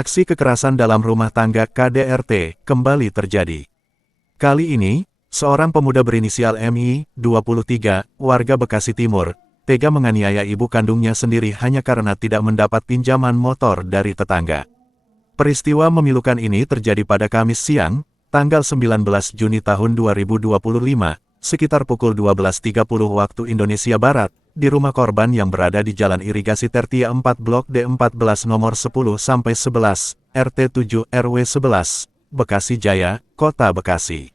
Aksi kekerasan dalam rumah tangga KDRT kembali terjadi. Kali ini, seorang pemuda berinisial MI, 23, warga Bekasi Timur, tega menganiaya ibu kandungnya sendiri hanya karena tidak mendapat pinjaman motor dari tetangga. Peristiwa memilukan ini terjadi pada Kamis siang, tanggal 19 Juni tahun 2025, sekitar pukul 12.30 waktu Indonesia Barat, di rumah korban yang berada di Jalan Irigasi Tertia 4 Blok D14 nomor 10-11, RT 7 RW 11, Bekasi Jaya, Kota Bekasi.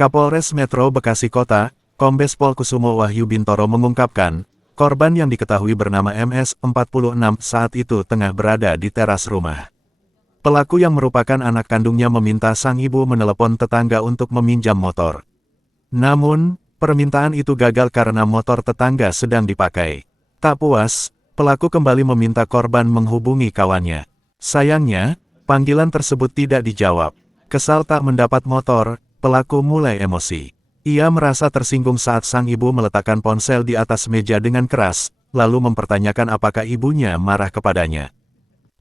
Kapolres Metro Bekasi Kota, Kombes Pol Kusumo Wahyu Bintoro mengungkapkan, korban yang diketahui bernama MS, 46, saat itu tengah berada di teras rumah. Pelaku yang merupakan anak kandungnya meminta sang ibu menelepon tetangga untuk meminjam motor. Namun, permintaan itu gagal karena motor tetangga sedang dipakai. Tak puas, pelaku kembali meminta korban menghubungi kawannya. Sayangnya, panggilan tersebut tidak dijawab. Kesal tak mendapat motor, pelaku mulai emosi. Ia merasa tersinggung saat sang ibu meletakkan ponsel di atas meja dengan keras, lalu mempertanyakan apakah ibunya marah kepadanya.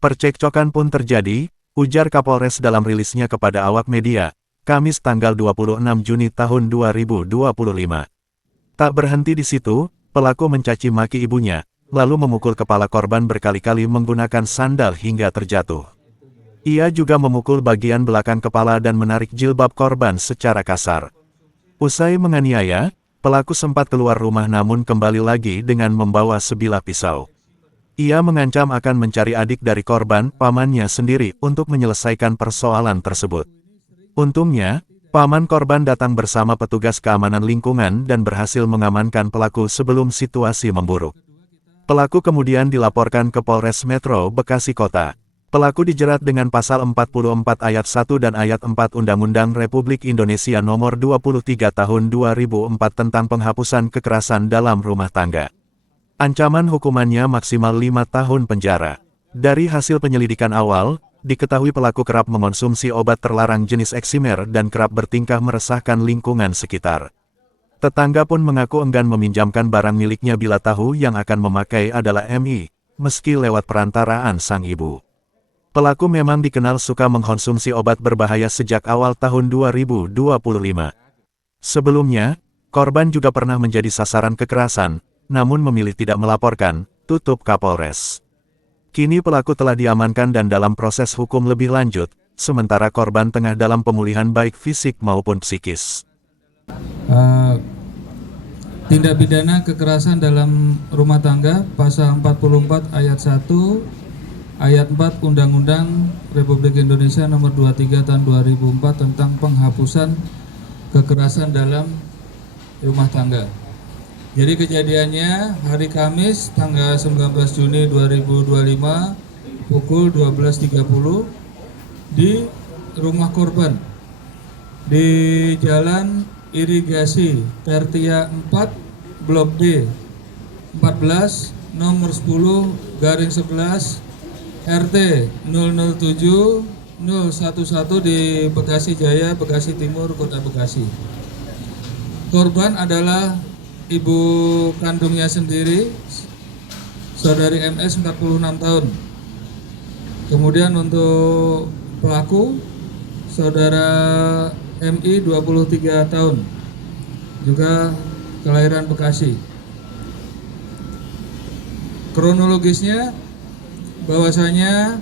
Percekcokan pun terjadi, ujar Kapolres dalam rilisnya kepada awak media, Kamis tanggal 26 Juni tahun 2025. Tak berhenti di situ, pelaku mencaci maki ibunya, lalu memukul kepala korban berkali-kali menggunakan sandal hingga terjatuh. Ia juga memukul bagian belakang kepala dan menarik jilbab korban secara kasar. Usai menganiaya, pelaku sempat keluar rumah namun kembali lagi dengan membawa sebilah pisau. Ia mengancam akan mencari adik dari korban, pamannya sendiri, untuk menyelesaikan persoalan tersebut. Untungnya, paman korban datang bersama petugas keamanan lingkungan dan berhasil mengamankan pelaku sebelum situasi memburuk. Pelaku kemudian dilaporkan ke Polres Metro Bekasi Kota. Pelaku dijerat dengan pasal 44 ayat 1 dan ayat 4 Undang-Undang Republik Indonesia Nomor 23 Tahun 2004 tentang penghapusan kekerasan dalam rumah tangga. Ancaman hukumannya maksimal 5 tahun penjara. Dari hasil penyelidikan awal, diketahui pelaku kerap mengonsumsi obat terlarang jenis eksimer dan kerap bertingkah meresahkan lingkungan sekitar. Tetangga pun mengaku enggan meminjamkan barang miliknya bila tahu yang akan memakai adalah MI, meski lewat perantaraan sang ibu. Pelaku memang dikenal suka mengkonsumsi obat berbahaya sejak awal tahun 2025. Sebelumnya, korban juga pernah menjadi sasaran kekerasan, namun memilih tidak melaporkan, tutup Kapolres. Kini pelaku telah diamankan dan dalam proses hukum lebih lanjut, sementara korban tengah dalam pemulihan baik fisik maupun psikis. Tindak pidana kekerasan dalam rumah tangga, pasal 44 ayat 1, ayat 4 Undang-Undang Republik Indonesia Nomor 23 Tahun 2004 tentang penghapusan kekerasan dalam rumah tangga. Jadi kejadiannya hari Kamis tanggal 19 Juni 2025 pukul 12.30 di rumah korban di Jalan Irigasi Tertia 4 Blok D 14 nomor 10/11 RT 007 011 di Bekasi Jaya, Bekasi Timur, Kota Bekasi. Korban adalah ibu kandungnya sendiri, saudari MS 46 tahun. Kemudian untuk pelaku, saudara MI 23 tahun, juga kelahiran Bekasi. Kronologisnya, bahwasanya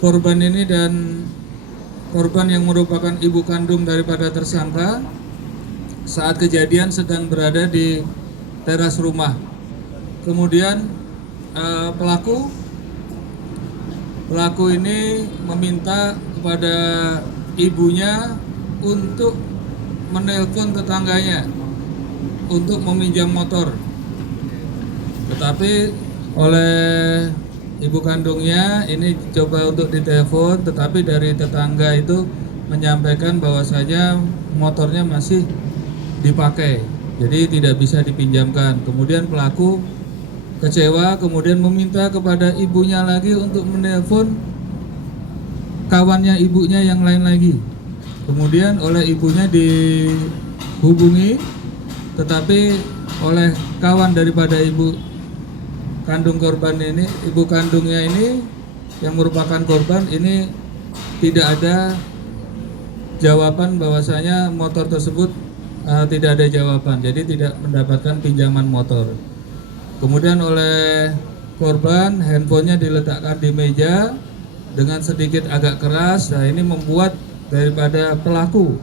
korban ini dan korban yang merupakan ibu kandung daripada tersangka saat kejadian sedang berada di teras rumah. Kemudian pelaku ini meminta kepada ibunya untuk menelpon tetangganya untuk meminjam motor. Tetapi oleh ibu kandungnya ini coba untuk ditelepon, tetapi dari tetangga itu menyampaikan bahwasanya motornya masih dipakai, jadi tidak bisa dipinjamkan. Kemudian pelaku kecewa, kemudian meminta kepada ibunya lagi untuk menelpon kawannya ibunya yang lain lagi. Kemudian oleh ibunya dihubungi, tetapi oleh kawan daripada ibu kandung korban ini, ibu kandungnya ini yang merupakan korban ini tidak ada jawaban bahwasanya motor tersebut tidak ada jawaban, jadi tidak mendapatkan pinjaman motor. Kemudian oleh korban handphonenya diletakkan di meja dengan sedikit agak keras. Nah, ini membuat daripada pelaku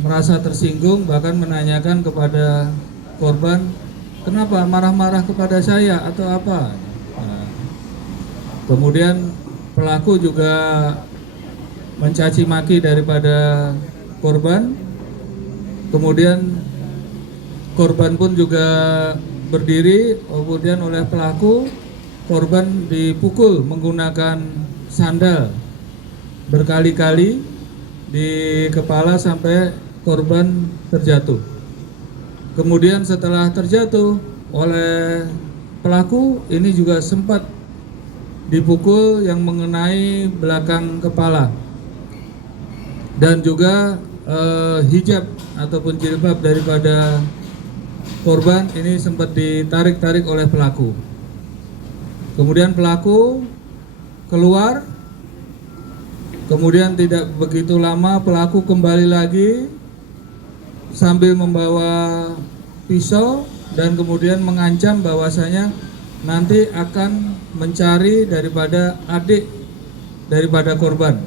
merasa tersinggung, bahkan menanyakan kepada korban, kenapa marah-marah kepada saya atau apa. Nah, kemudian pelaku juga mencaci maki daripada korban. Kemudian korban pun juga berdiri, kemudian oleh pelaku korban dipukul menggunakan sandal berkali-kali di kepala sampai korban terjatuh. Kemudian setelah terjatuh oleh pelaku ini juga sempat dipukul yang mengenai belakang kepala, dan juga hijab ataupun jilbab daripada korban ini sempat ditarik-tarik oleh pelaku. Kemudian pelaku keluar, kemudian tidak begitu lama pelaku kembali lagi sambil membawa pisau dan kemudian mengancam bahwasanya nanti akan mencari daripada adik daripada korban.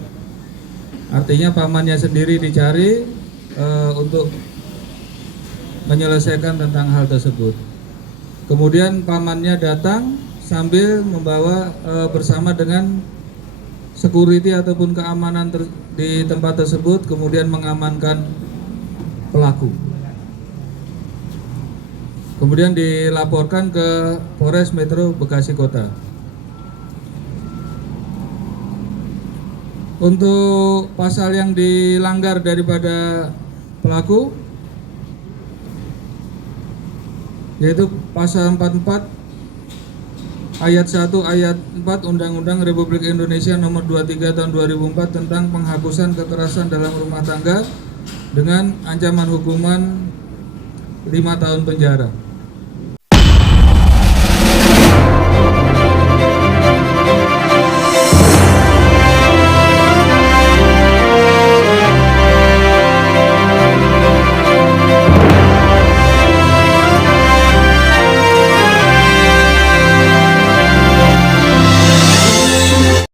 Artinya pamannya sendiri dicari untuk menyelesaikan tentang hal tersebut. Kemudian pamannya datang sambil membawa bersama dengan security ataupun keamanan di tempat tersebut, kemudian mengamankan pelaku. Kemudian dilaporkan ke Polres Metro Bekasi Kota. Untuk pasal yang dilanggar daripada pelaku yaitu pasal 44 ayat 1 ayat 4 Undang-Undang Republik Indonesia Nomor 23 Tahun 2004 tentang penghapusan kekerasan dalam rumah tangga dengan ancaman hukuman 5 tahun penjara.